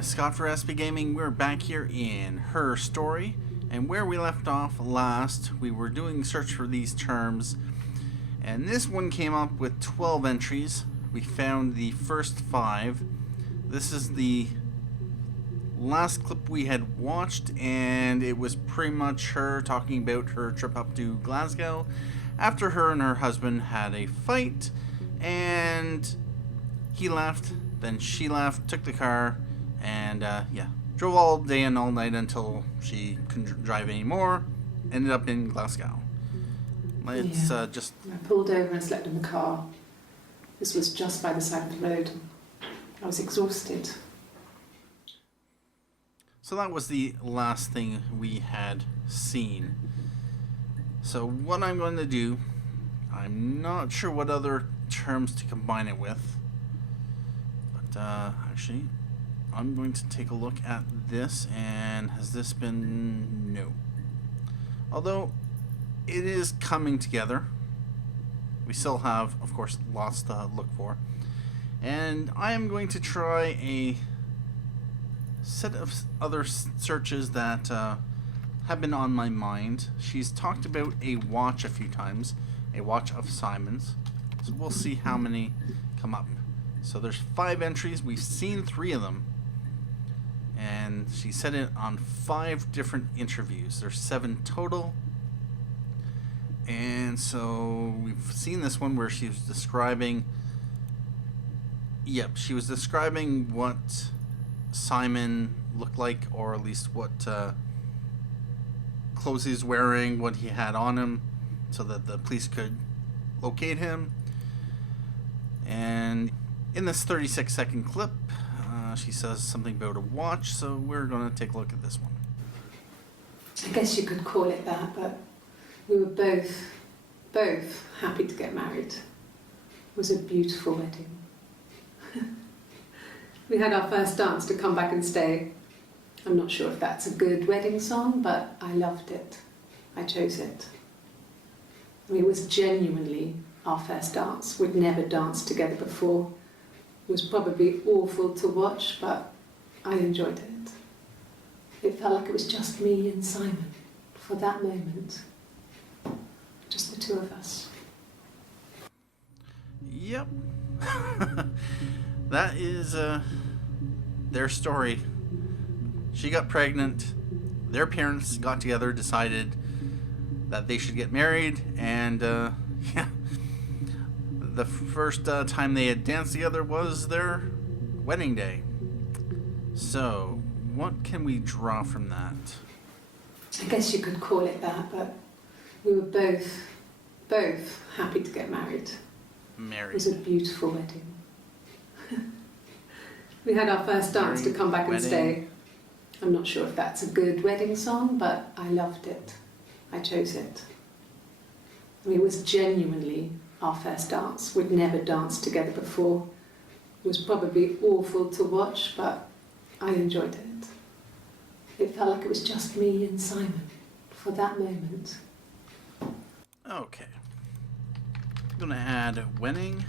name is Scott for SB Gaming. We're back here in Her Story, and where we left off last, we were doing search for these terms, and this one came up with 12 entries. We found the first 5. This is the last clip we had watched, and it was pretty much her talking about her trip up to Glasgow after her and her husband had a fight, and he left, then she left, took the car, and drove all day and all night until she couldn't drive anymore. Ended up in Glasgow. Let's just... I pulled over and slept in the car. This was just by the side of the road. I was exhausted. So that was the last thing we had seen. So what I'm going to do, I'm not sure what other terms to combine it with. But actually, I'm going to take a look at this, and has this been... no. Although, it is coming together. We still have, of course, lots to look for. And I am going to try a set of other searches that have been on my mind. She's talked about a watch a few times, a watch of Simon's. So we'll see how many come up. So there's 5 entries. We've seen 3 of them. And she said it on 5 different interviews. There's 7 total. And so we've seen this one where she was describing... Yep, she was describing what Simon looked like, or at least what clothes he's wearing, what he had on him, so that the police could locate him. And in this 36-second clip, she says something about a watch, so we're going to take a look at this one. I guess you could call it that, but we were both happy to get married. It was a beautiful wedding. We had our first dance to Come Back and Stay. I'm not sure if that's a good wedding song, but I loved it. I chose it. I mean, it was genuinely our first dance. We'd never danced together before. It was probably awful to watch, but I enjoyed it. It felt like it was just me and Simon for that moment. Just the 2 of us. Yep. That is their story. She got pregnant. Their parents got together, decided that they should get married, and the first time they had danced together was their wedding day. So, what can we draw from that? I guess you could call it that, but we were both happy to get married. It was a beautiful wedding. We had our first dance to Come Back and Stay. I'm not sure if that's a good wedding song, but I loved it. I chose it. I mean, it was genuinely our first dance. We'd never danced together before. It was probably awful to watch, but I enjoyed it. It felt like it was just me and Simon for that moment. Okay. I'm going to add wedding,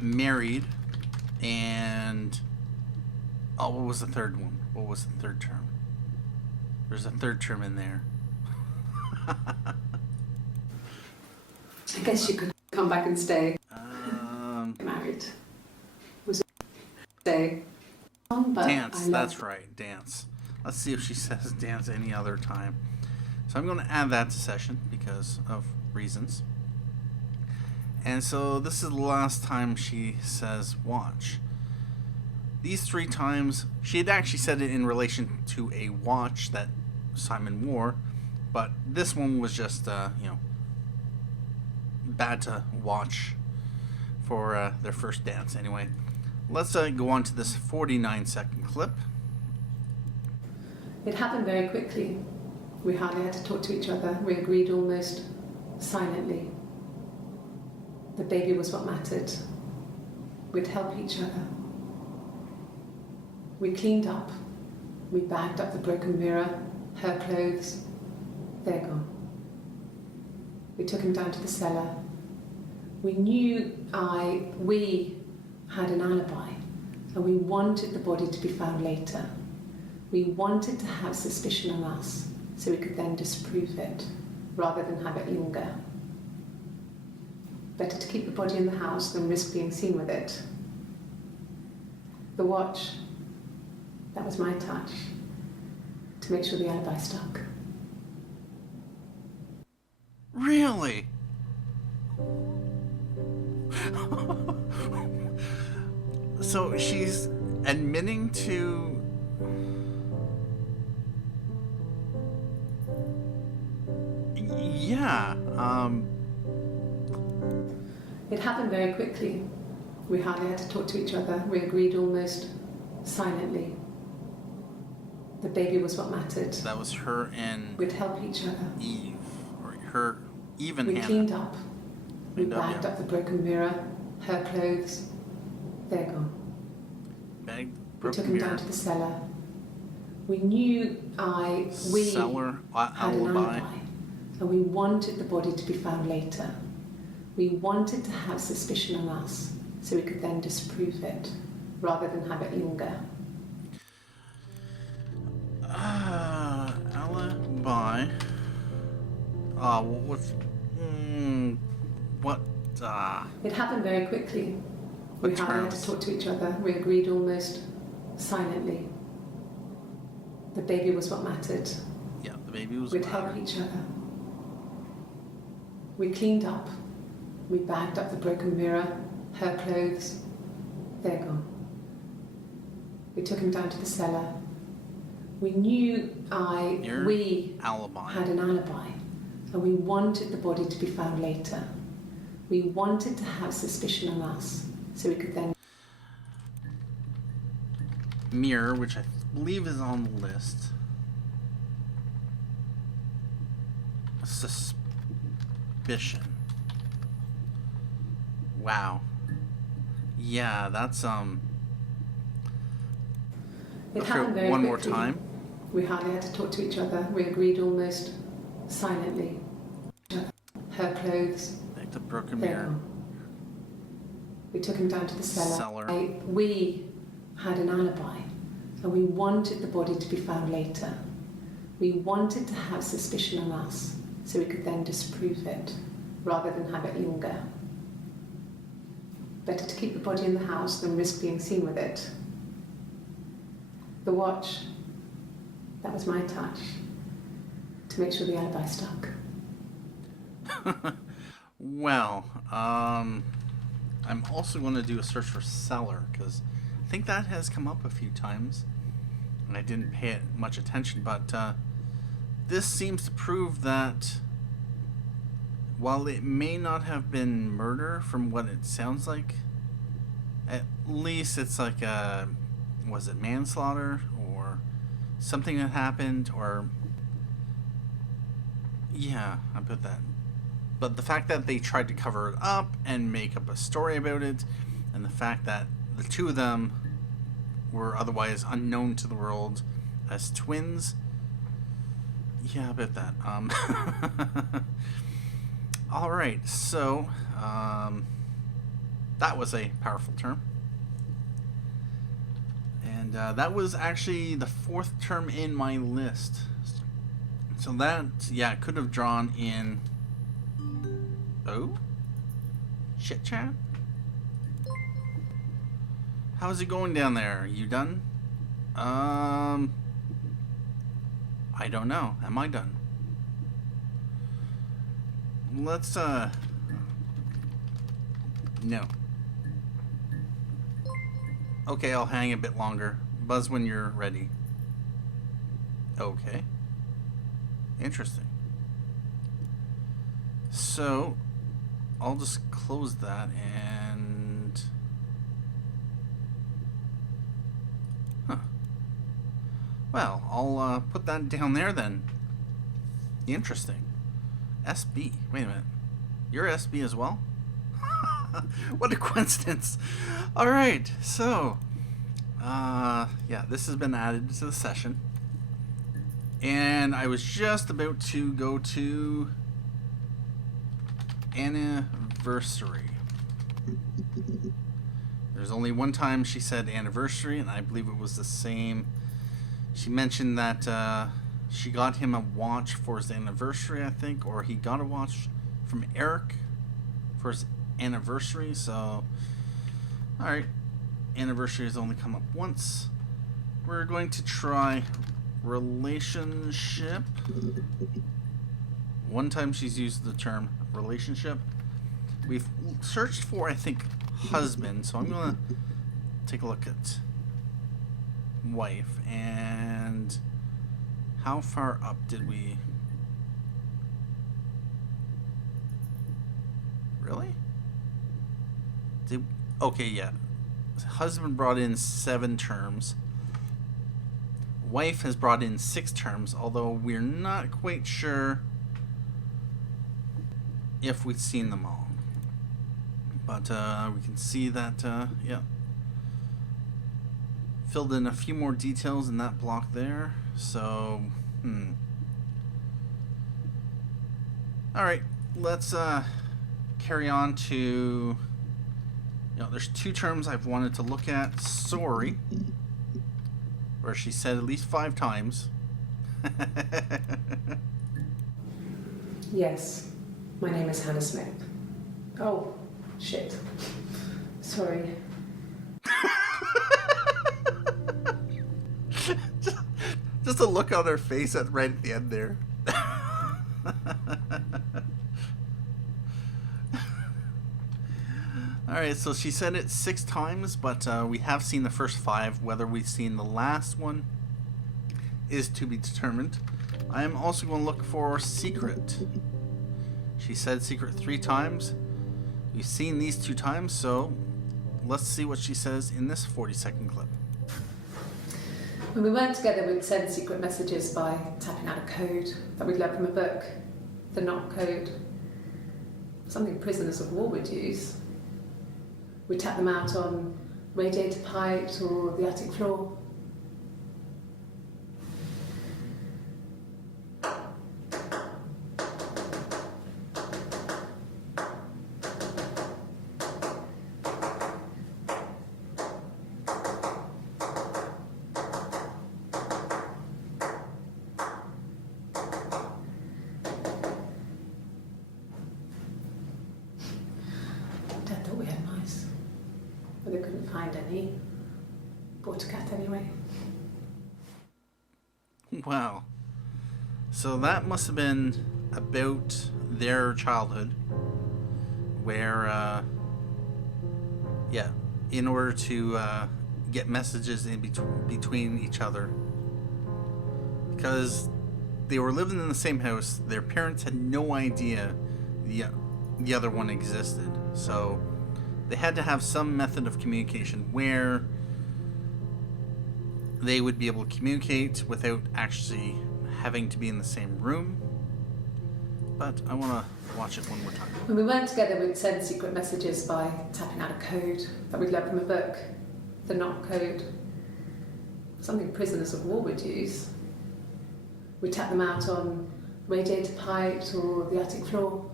married, and... oh, what was the third one? What was the third term? There's a third term in there. I guess you could come back and stay. Married. Was it stay? Dance, that's right, dance. Let's see if she says dance any other time. So I'm going to add that to session because of reasons. And so this is the last time she says watch. These 3 times, she had actually said it in relation to a watch that Simon wore, but this one was just, bad to watch for their first dance anyway. Let's go on to this 49-second clip. It happened very quickly. We hardly had to talk to each other. We agreed almost silently. The baby was what mattered. We'd help each other. We cleaned up. We bagged up the broken mirror, her clothes. They're gone. We took him down to the cellar. We knew we had an alibi. and we wanted the body to be found later. We wanted to have suspicion on us so we could then disprove it rather than have it linger. Better to keep the body in the house than risk being seen with it. The watch, that was my touch to make sure the alibi stuck. Really? So she's admitting to... Yeah, It happened very quickly. We hardly had to talk to each other. We agreed almost silently. The baby was what mattered. that was her and We'd help each other. Eve, or her, Eve and We Hannah. cleaned up. We Cleaned up, bagged yeah. up the broken mirror, her clothes. They're gone. Bagged, We broken took him mirror, down to the cellar. We knew we cellar, had an alibi. alibi, and we wanted the body to be found later. We wanted to have suspicion on us so we could then disprove it rather than have it linger. Alibi. What's... what, It happened very quickly. We What hardly had terms? to talk to each other. We agreed almost silently. The baby was what mattered. yeah, the baby was... We'd help each other. We cleaned up. We bagged up the broken mirror, her clothes. They're gone. We took him down to the cellar. We knew we alibi. had an alibi, and we wanted the body to be found later. We wanted to have suspicion on us so we could then... Mirror, which I believe is on the list. Suspicion. Wow. Yeah, that's It okay, happened very one more quickly. time. We hardly had to talk to each other. We agreed almost silently. Her clothes. Back to broken They're mirror. gone. We took him down to the cellar. Cellar. We had an alibi, and we wanted the body to be found later. We wanted to have suspicion on us so we could then disprove it rather than have it linger. Better to keep the body in the house than risk being seen with it. The watch, that was my touch to make sure the alibi stuck. Well, I'm also going to do a search for cellar because I think that has come up a few times and I didn't pay it much attention, but this seems to prove that while it may not have been murder from what it sounds like, at least it's like was it manslaughter or something that happened, or yeah, I put that. But the fact that they tried to cover it up and make up a story about it, and the fact that the two of them were otherwise unknown to the world as twins, yeah, about that. All right, so that was a powerful term, and that was actually the fourth term in my list. So that, yeah, could have drawn in. Oh, Chit Chat. How's it going down there? Are you done? I don't know. Am I done? Let's no. Okay, I'll hang a bit longer. Buzz when you're ready. Okay. Interesting. So, I'll just close that and... Huh. Well, I'll put that down there then. Interesting. SB. Wait a minute. You're SB as well? What a coincidence. Alright, so... yeah, this has been added to the session. And I was just about to go to... anniversary. There's only one time she said anniversary, and I believe it was the same. She mentioned that she got him a watch for his anniversary, I think, or he got a watch from Eric for his anniversary. So, alright, anniversary has only come up once. We're going to try relationship. One time she's used the term relationship. We've searched for, I think, husband, so I'm gonna take a look at wife. And how far up did we... Really? Okay, yeah. Husband brought in 7 terms. Wife has brought in 6 terms, although we're not quite sure if we've seen them all. But we can see that, yeah. Filled in a few more details in that block there. So, Alright, let's carry on to... there's 2 terms I've wanted to look at. Sorry, where she said at least 5 times. Yes, my name is Hannah Smith. Oh, shit. Sorry. just a look on her face right at the end there. Alright, so she said it 6 times, but we have seen the first 5. Whether we've seen the last one is to be determined. I am also going to look for secret. She said secret 3 times. We've seen these 2 times, so let's see what she says in this 40-second clip. When we weren't together, we'd send secret messages by tapping out a code that we'd learned from a book. The knock code. Something prisoners of war would use. We'd tap them out on radiator pipes or the attic floor. Dad thought we had mice, but they couldn't find any. Bought a cat anyway. Wow. So that must have been about their childhood, where, yeah, in order to get messages in between each other, because they were living in the same house, their parents had no idea the other one existed, so they had to have some method of communication where they would be able to communicate without actually having to be in the same room. But I want to watch it one more time. When we weren't together, we'd send secret messages by tapping out a code that we'd learned from a book. The knock code. Something prisoners of war would use. We'd tap them out on radiator pipes or the attic floor.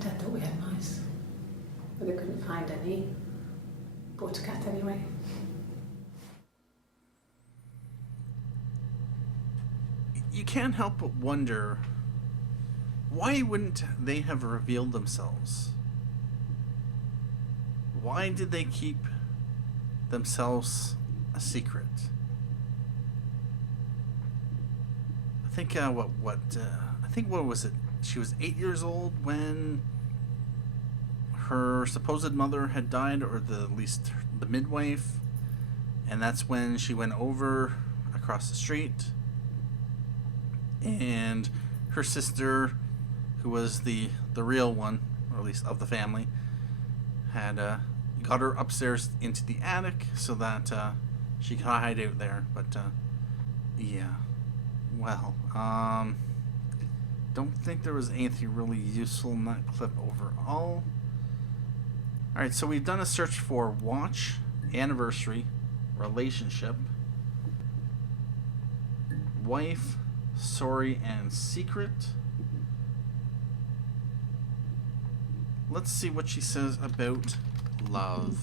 Dad thought we had mice, but they couldn't find any. Bought a cat anyway. You can't help but wonder, why wouldn't they have revealed themselves? Why did they keep themselves a secret? I think what was it? She was 8 years old when her supposed mother had died, or at least the midwife, and that's when she went over across the street, and her sister, who was the real one, or at least of the family, had got her upstairs into the attic so that she could hide out there. But yeah, well, don't think there was anything really useful in that clip overall. Alright, so we've done a search for watch, anniversary, relationship. wife, sorry, and secret. Let's see what she says about love.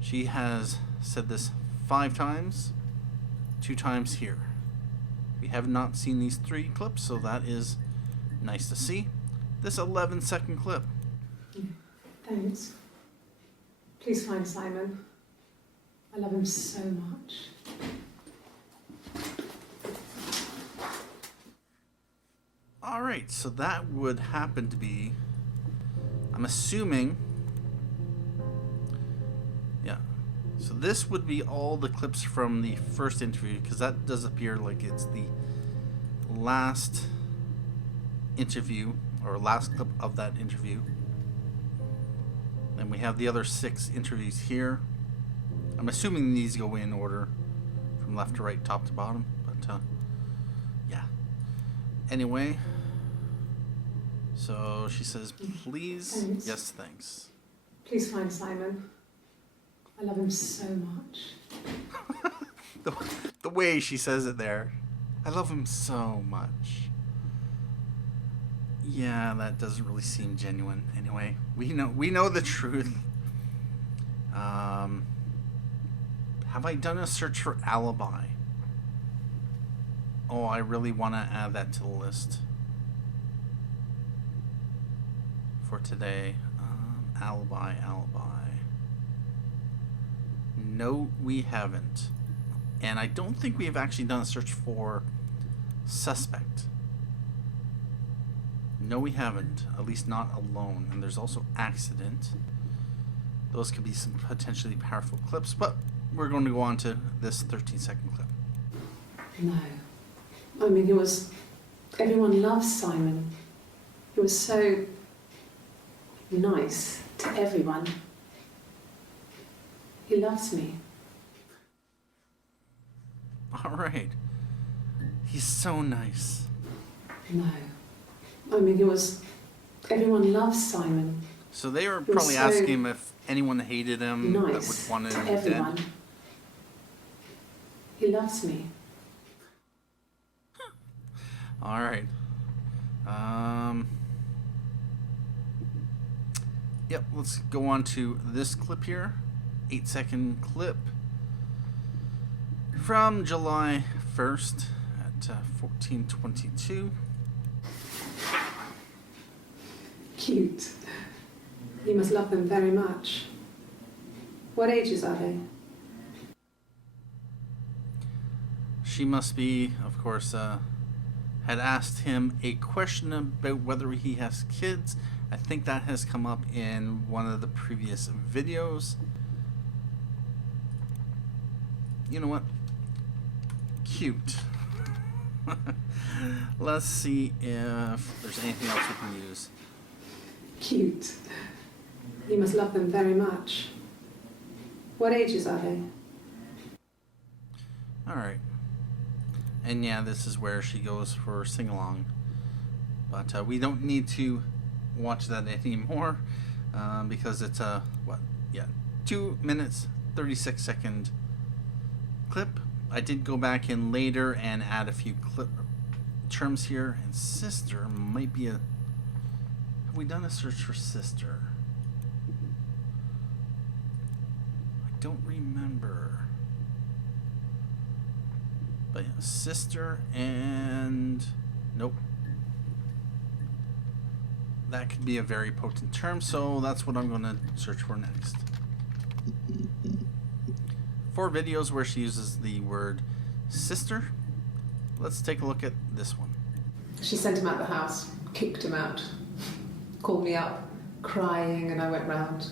She has said this 5 times, 2 times here. We have not seen these 3 clips, so that is nice to see. This 11-second clip. Thanks. Please find Simon. I love him so much. Alright, so that would happen to be, I'm assuming, yeah. So this would be all the clips from the first interview, because that does appear like it's the last interview, or last clip of that interview. And we have the other 6 interviews here. I'm assuming these go in order from left to right, top to bottom, but yeah. Anyway, so she says, please, Thanks. yes, thanks. Please find Simon. I love him so much. the way she says it there, I love him so much. Yeah, that doesn't really seem genuine. Anyway, we know the truth. Have I done a search for alibi? Oh, I really want to add that to the list for today. Alibi. No, we haven't. And I don't think we have actually done a search for suspect. No, we haven't. At least not alone. And there's also accident. Those could be some potentially powerful clips, but we're going to go on to this 13-second clip. No. I mean, everyone loves Simon. He was so nice to everyone. He loves me. All right. He's so nice. No. I mean, everyone loves Simon. So they were He was probably so asking him if anyone hated him that would nice want to him everyone. dead. He loves me. All right. Yep, let's go on to this clip here. 8-second clip from July 1st at 14:22. Cute. You must love them very much. What ages are they? She must be, of course, had asked him a question about whether he has kids. I think that has come up in one of the previous videos. You know what? Cute. Let's see if there's anything else we can use. Cute. You must love them very much. What ages are they? Alright. And yeah, this is where she goes for sing-along. But we don't need to watch that anymore because it's a, 2 minutes, 36-second clip. I did go back in later and add a few clip terms here, and sister might be a... Have we done a search for sister? I don't remember. But yeah, sister and... Nope. That could be a very potent term, so that's what I'm going to search for next. 4 videos where she uses the word sister. Let's take a look at this one. She sent him out the house, kicked him out, called me up, crying, and I went round.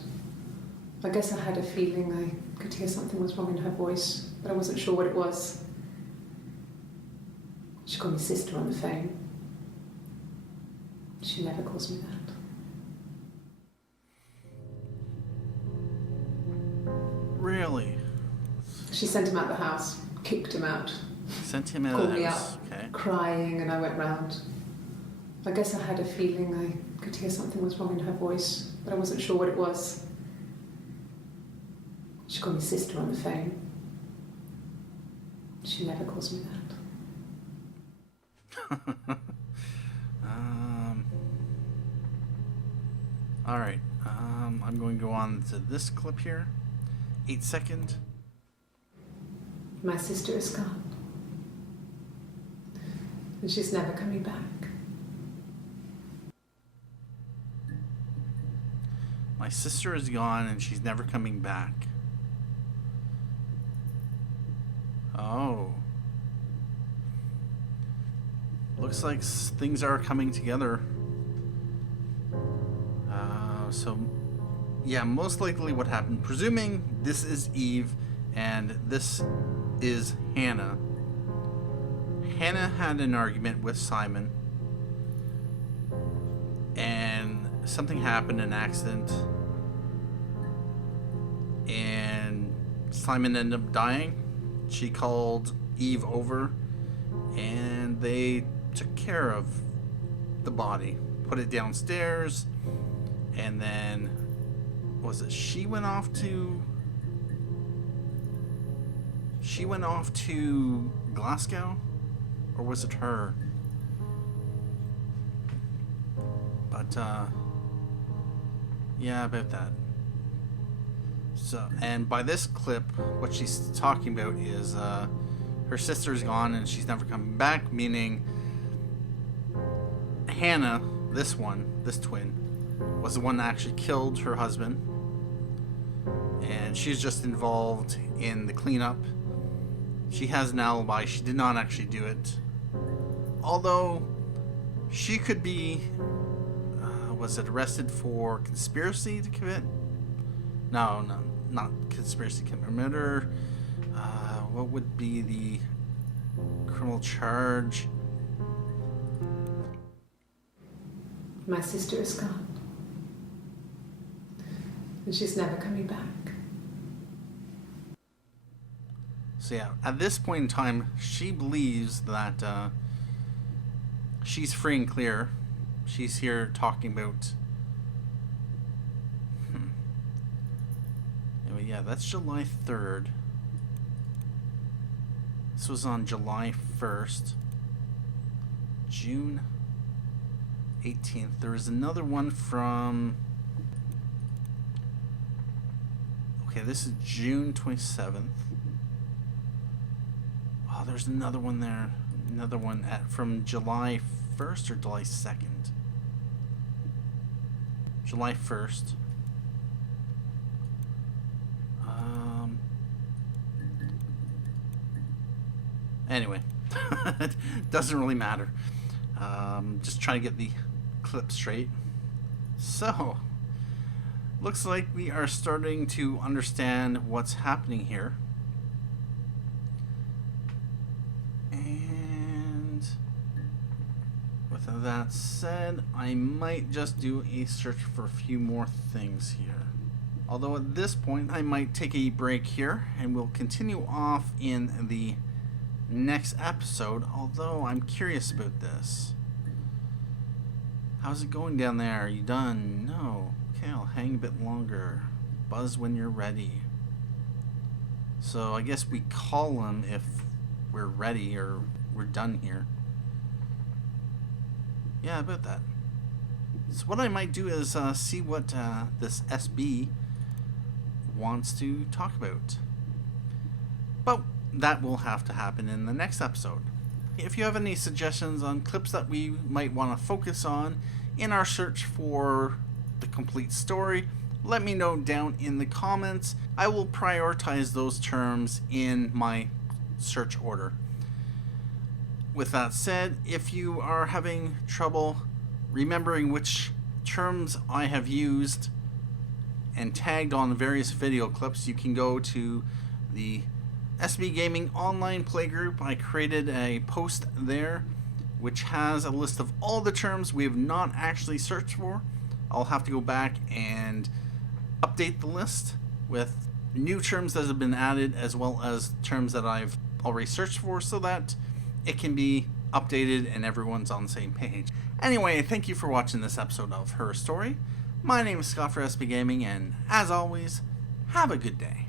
I guess I had a feeling I could hear something was wrong in her voice, but I wasn't sure what it was. She called me sister on the phone. She never calls me that. Really? She sent him out the house, kicked him out, Sent him out called of the me house. up, Okay. crying, and I went round. I guess I had a feeling I could hear something was wrong in her voice, but I wasn't sure what it was. She called me sister on the phone. She never calls me that. Alright, I'm going to go on to this clip here. 8 second. My sister is gone. And she's never coming back. My sister is gone and she's never coming back. Oh. Looks like things are coming together. So, yeah, most likely what happened, presuming this is Eve and this is Hannah. Hannah had an argument with Simon and something happened, an accident, and Simon ended up dying. She called Eve over and they took care of the body, put it downstairs, and then she went off to Glasgow, or was it her? But yeah, about that. So, and by this clip, what she's talking about is her sister's gone and she's never coming back, meaning Hannah, this twin, was the one that actually killed her husband, and she's just involved in the cleanup. She has an alibi. She did not actually do it, although she could be arrested for conspiracy to commit? No, not conspiracy to commit murder. What would be the criminal charge? My sister is gone. And she's never coming back. So yeah, at this point in time, she believes that she's free and clear. She's here talking about... Anyway, yeah, that's July 3rd. This was on July 1st. June 18th. There was another one from... Okay, this is June 27th. Oh, there's another one there. Another one from July 1st or July 2nd? July 1st. Anyway, it doesn't really matter. Just trying to get the clip straight. So, looks like we are starting to understand what's happening here. And with that said, I might just do a search for a few more things here. Although at this point, I might take a break here and we'll continue off in the next episode, although I'm curious about this. How's it going down there? Are you done? No. Okay, I'll hang a bit longer. Buzz when you're ready. So I guess we call him if we're ready or we're done here. Yeah, about that. So what I might do is see what this SB wants to talk about. But that will have to happen in the next episode. If you have any suggestions on clips that we might want to focus on in our search for the complete story, let me know down in the comments. I will prioritize those terms in my search order. With that said, if you are having trouble remembering which terms I have used and tagged on various video clips, you can go to the SB Gaming online playgroup. I created a post there which has a list of all the terms we have not actually searched for. I'll have to go back and update the list with new terms that have been added as well as terms that I've already searched for so that it can be updated and everyone's on the same page. Anyway, thank you for watching this episode of Her Story. My name is Scott for SB Gaming, and as always, have a good day.